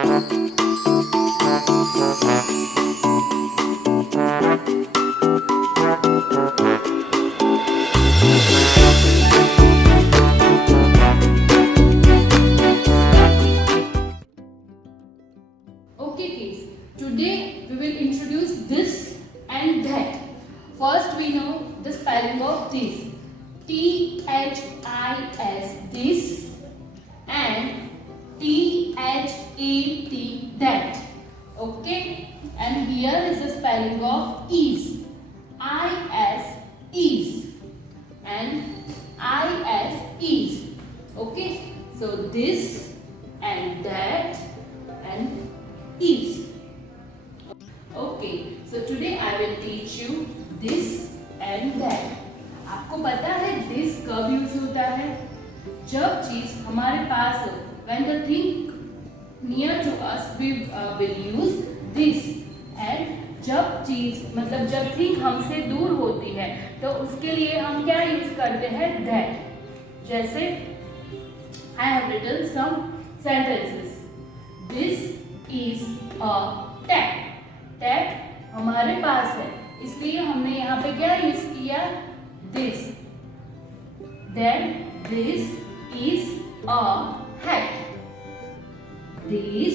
Okay kids, today we will introduce this and that. First we know the spelling of this. T-H-I-S, this, and T-H-A-T, that. Okay, and here is the spelling of ease. I-S, ease, and I-S, ease. Okay, so this and that and ease. Okay, so today I will teach you this and that. आपको पता है this कब यूज होता है? जब चीज हमारे पास हो. When the thing near to us, we will use this. And जब चीज मतलब जब thing हमसे दूर होती है तो उसके लिए हम क्या यूज करते हैं? that. जैसे I have written some sentences. This is a tap. tap हमारे पास है इसलिए हमने यहाँ पे क्या यूज किया? this. Then this is a hat. This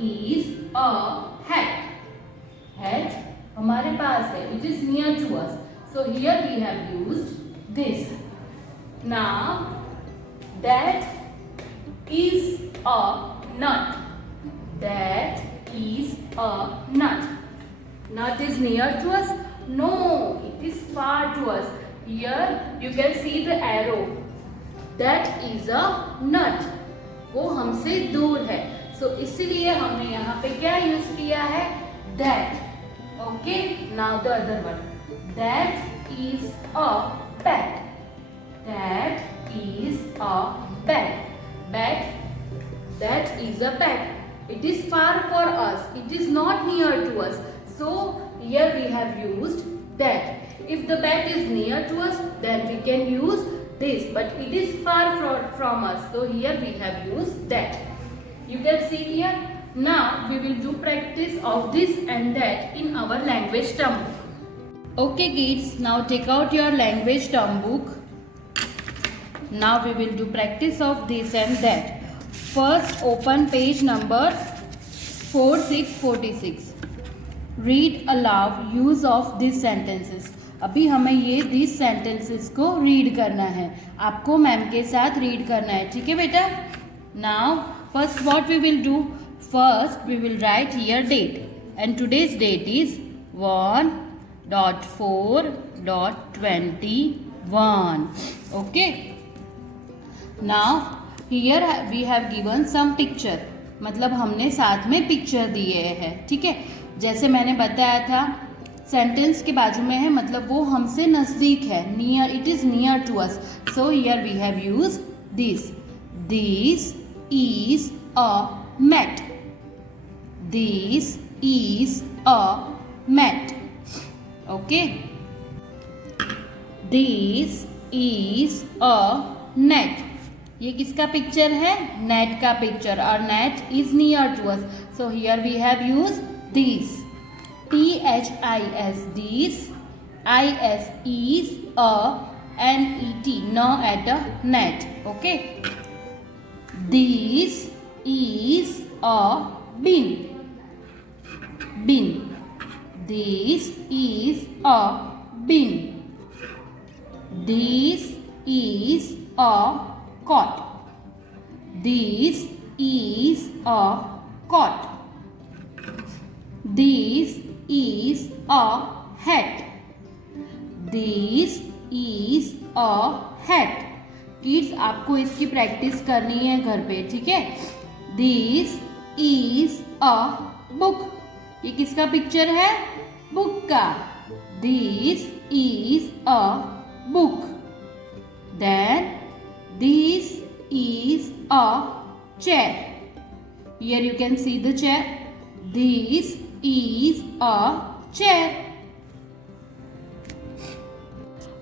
is a hat. Hat हमारे पास है, it is near to us. So here we have used this. Now that is a nut. That is a nut. Nut is near to us? No, it is far to us. Here you can see the arrow. That is a nut. वो हमसे दूर है. So इसलिए हमने यहाँ पे क्या यूज किया है? That. Okay. Now the other one. That is a bat. That is a bat. Bat. That is a bat. It is far for us. It is not near to us. So here we have used that. If the bat is near to us, then we can use this. But it is far from us. So here we have used that. You can see here. Now we will do practice of this and that in our language term book. Okay kids, now take out your language term book. Now we will do practice of this and that. First open page number 4646. Read aloud use of these sentences. अभी हमें ये these sentences को read करना है. आपको मैम के साथ read करना है. ठीक है बेटा? Now first what we will do? First we will write here date. And today's date is 1.4.21. Okay. Now here we have given some picture. मतलब हमने साथ में पिक्चर दिए हैं. ठीक है? जैसे मैंने बताया था सेंटेंस के बाजू में है मतलब वो हमसे नज़दीक है. Near, it is near to us. So here we have use this. This is a mat. This is a mat. Okay. This is a net. ये किसका पिक्चर है? नेट का पिक्चर. और net is near to us. So here we have use this. T-H-I-S, this. I-S is a N-E-T, no at a net. Okay. This is a bin. Bin. This is a bin. This is a cot. This is a cot. This is a hat. This is a hat. Kids आपको इसकी प्रैक्टिस करनी है घर पे. ठीक है? This is a book. ये किसका पिक्चर है? बुक का. This is a book. Then this is a chair. Here you can see the chair. This is a chair.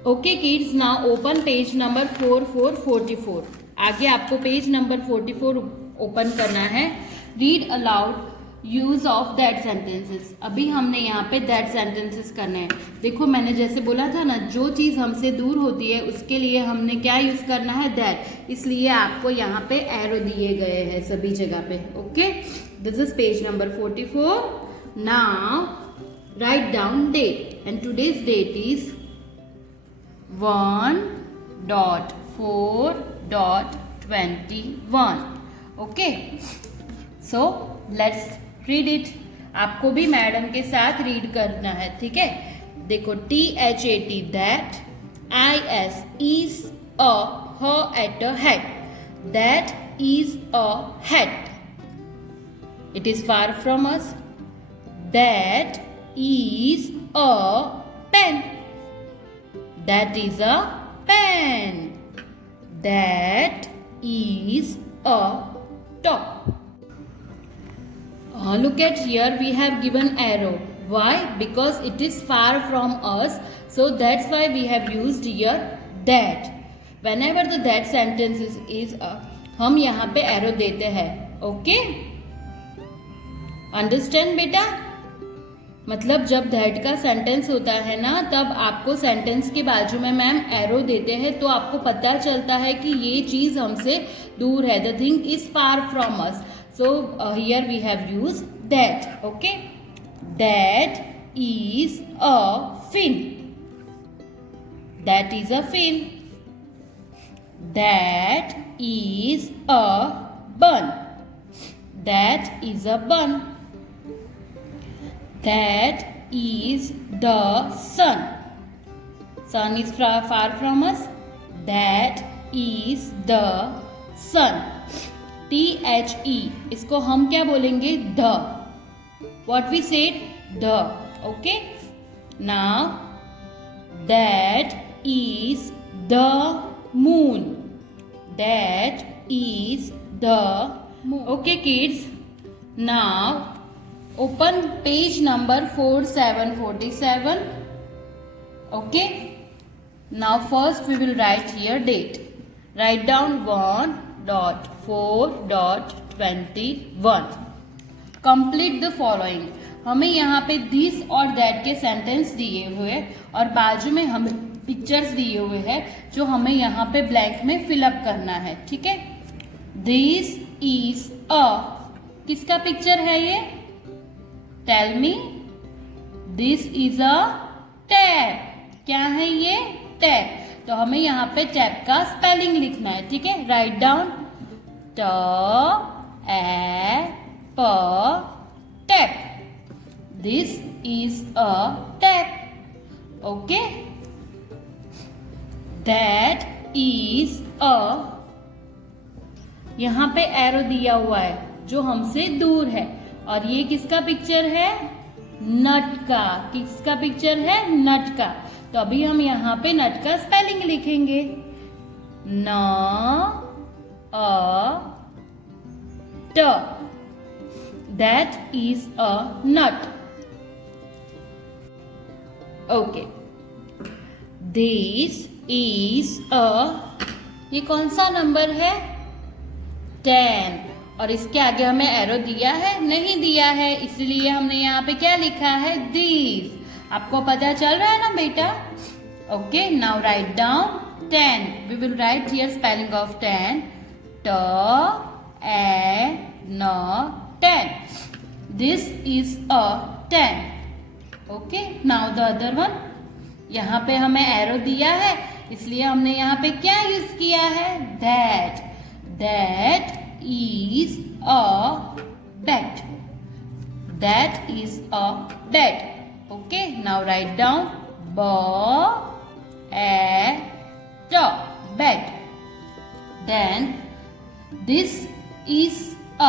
Okay kids, now open page number 4444. आगे आपको पेज नंबर 44 ओपन करना है. Read aloud use of that sentences. अभी हमने यहाँ पे that sentences करने हैं। देखो मैंने जैसे बोला था ना, जो चीज़ हमसे दूर होती है उसके लिए हमने क्या यूज करना है, दैट। इसलिए आपको यहाँ पे एरो दिए गए हैं सभी जगह पे। Okay, this is page number 44। Now write down date, and today's date is 1.4.21। Okay, so let's read it. आपको भी मैडम के साथ रीड करना है, ठीक है। देखो, THAT, that, IS, is a, her, at a, hat, that is a hat, it is far from us, that is a pen, that is a pen, that is a top. Look at here, we have given arrow. Why? Because it is far from us, so that's why we have used here that. Whenever the that sentence is हम यहाँ पे arrow देते हैं। Okay? Understand बेटा? मतलब जब that का सेंटेंस होता है ना, तब आपको सेंटेंस के बाजू में मैम एरो देते हैं, तो आपको पता चलता है कि ये चीज़ हमसे दूर है। The thing is far from us, so here we have used that. Okay, that is a fin, that is a fin, that is a bun, that is a bun, that is the sun, sun is far from us, that is the sun. THE, इसको हम क्या बोलेंगे, the. What we said, the. Okay, now that is the moon, that is the moon. Okay kids, now open page number 4747. Okay, now first we will write here date. Write down 1.4.21. Complete the following. हमें यहाँ पे दिस और दैट के सेंटेंस दिए हुए और बाजू में हमें पिक्चर्स दिए हुए हैं जो हमें यहाँ पे ब्लैंक में फिलअप करना है, ठीक है। दिस इज अ, किसका पिक्चर है ये, tell me. This is a tap, क्या है ये, टैप। तो हमें यहाँ पे टैप का स्पेलिंग लिखना है, ठीक है। राइट डाउन ट ए प tap, this is a tap. Okay, that is अ, यहाँ पे एरो दिया हुआ है जो हमसे दूर है, और ये किसका पिक्चर है, नट का। किसका पिक्चर है, नट का। तो अभी हम यहाँ पे नट का स्पेलिंग लिखेंगे, न अ ट, that is a nut. Okay, this is a, ये कौन सा नंबर है, 10, और इसके आगे हमें एरो दिया है, नहीं दिया है, इसलिए हमने यहाँ पे क्या लिखा है, दिस। आपको पता चल रहा है ना बेटा। Okay, now write down 10। We will write here spelling of 10, ट ए न 10। This is a 10। Okay, now the other one. यहाँ पे हमें एरो दिया है, इसलिए हमने यहाँ पे क्या यूज किया है, that. That is a bat, that is a bat. Okay, now write down b a t, bat. Then this is a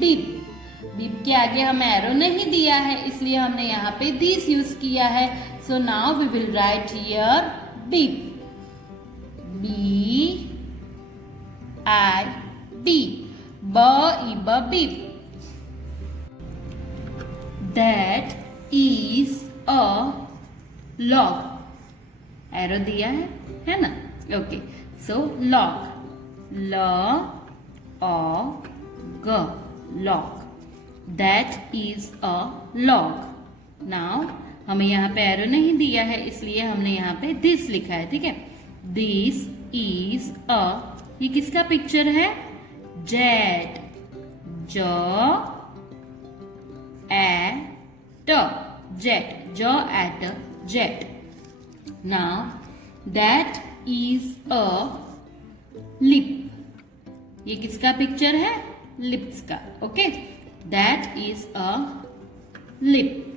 bib. बीब के आगे हमें एरो नहीं दिया है, इसलिए हमने यहाँ पे दिस यूज किया है। So now we will write here bib, B-I-B, bib. That is a log, arrow दिया है ना। ओके, सो log, ल ओ ग, log. That is a log. Now हमें यहाँ पे एरो नहीं दिया है, इसलिए हमने यहाँ पे दिस लिखा है, ठीक है. दिस इज अ, ये किसका पिक्चर है? जेट. ज एट जेट. ज एट jet. Now that is a lip. ये किसका पिक्चर है? लिप्स का. Okay, that is a lip.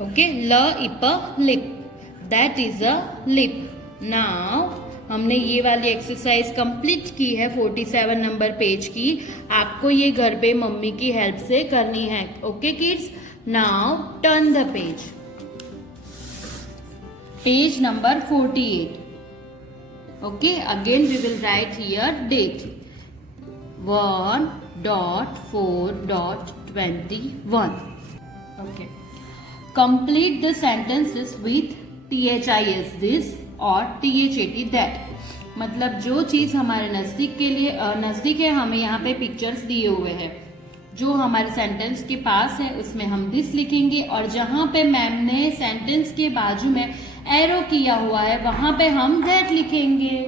Okay, ल इप lip. That is a lip. Now हमने ये वाली एक्सरसाइज कंप्लीट की है 47 नंबर पेज की. आपको ये घर पे मम्मी की हेल्प से करनी है. Okay kids, now turn the page. Page number 48. Okay, again we will write here date 1.4.21. Okay, complete the sentences with this this और that that. मतलब जो चीज हमारे नजदीक के लिए नजदीक है, हमें यहाँ पे पिक्चर्स दिए हुए हैं. जो हमारे सेंटेंस के पास है उसमें हम दिस लिखेंगे, और जहां पे मैम ने सेंटेंस के बाजू में एरो किया हुआ है वहां पे हम दैट लिखेंगे.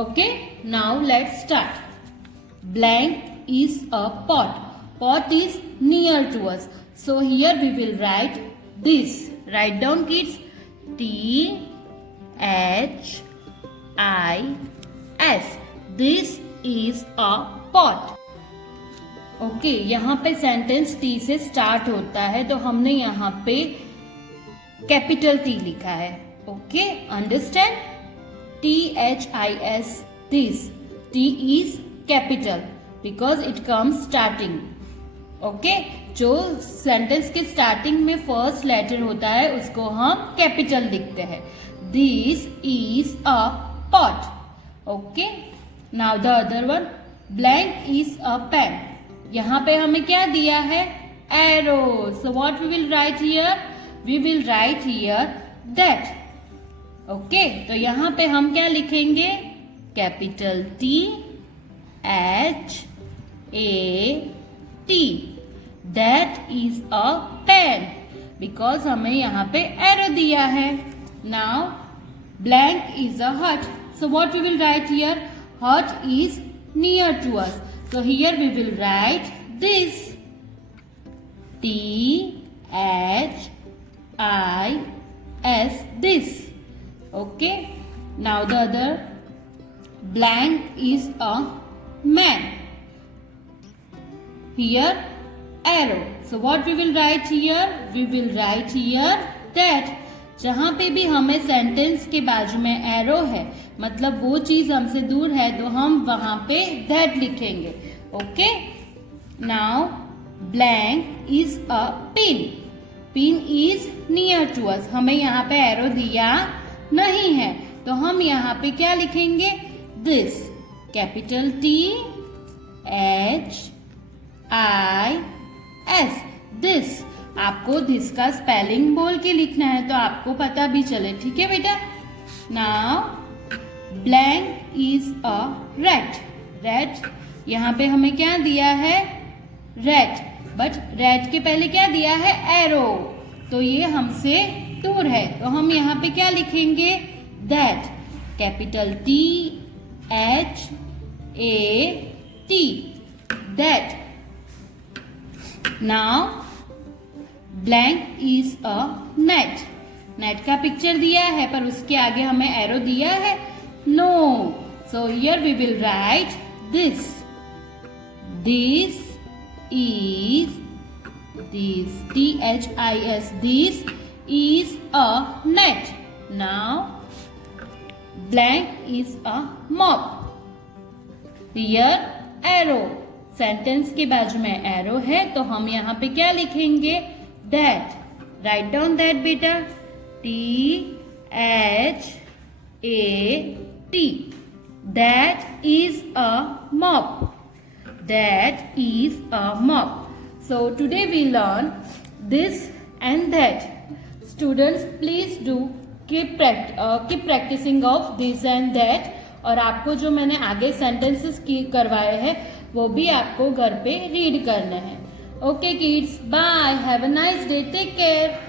Okay, now let's start. Blank is a pot. Pot is near to us. So here we will write this. Write down kids. THIS. This is a pot. Okay, यहाँ पे सेंटेंस टी से स्टार्ट होता है, तो हमने यहाँ पे कैपिटल टी लिखा है. Okay, understand? THIS this. T is capital because it comes starting. Okay, जो सेंटेंस के स्टार्टिंग में फर्स्ट लेटर होता है उसको हम कैपिटल लिखते हैं. This is a pot. Okay, now the other one. Blank is a pen. यहाँ पे हमें क्या दिया है? Arrow. So what we will write here? We will write here that. Okay, तो यहाँ पे हम क्या लिखेंगे? Capital THAT. That is a pen because हमें यहाँ पे एरो दिया है. Now blank is a hut. So what we will write here? Hut is near to us. So here we will write this. THIS this. Okay. Now the other. Blank is a man. Here arrow. So what we will write here? We will write here that. जहां पे भी हमें सेंटेंस के बाजू में एरो है, मतलब वो चीज हमसे दूर है, तो हम वहां पे that लिखेंगे. Okay, now blank is a pin. Pin is near to us. हमें यहाँ पे एरो दिया नहीं है, तो हम यहाँ पे क्या लिखेंगे? दिस. Capital THIS. दिस. आपको दिस का स्पेलिंग बोल के लिखना है तो आपको पता भी चले. ठीक है बेटा? Now blank is a rat. Rat, यहाँ पे हमें क्या दिया है? रैट. बट रैट के पहले क्या दिया है? एरो. तो ये हमसे दूर है, तो हम यहाँ पे क्या लिखेंगे? That. Capital THAT. That. Now blank is a net. Net का पिक्चर दिया है पर उसके आगे हमें एरो दिया है? No. So here we will write this. This is this. THIS. This is a net. Now blank is a mop. Here arrow. Sentence के बाजू में एरो है, तो हम यहाँ पे क्या लिखेंगे? दैट. राइट डाउन दैट बेटा. THAT. That is a mop. That is a mop. So today we learn this and that. Students, please do keep practising of this and that. और आपको जो मैंने आगे सेंटेंसेस करवाए हैं वो भी आपको घर पे रीड करने हैं। Okay kids, bye, have a nice day, take care.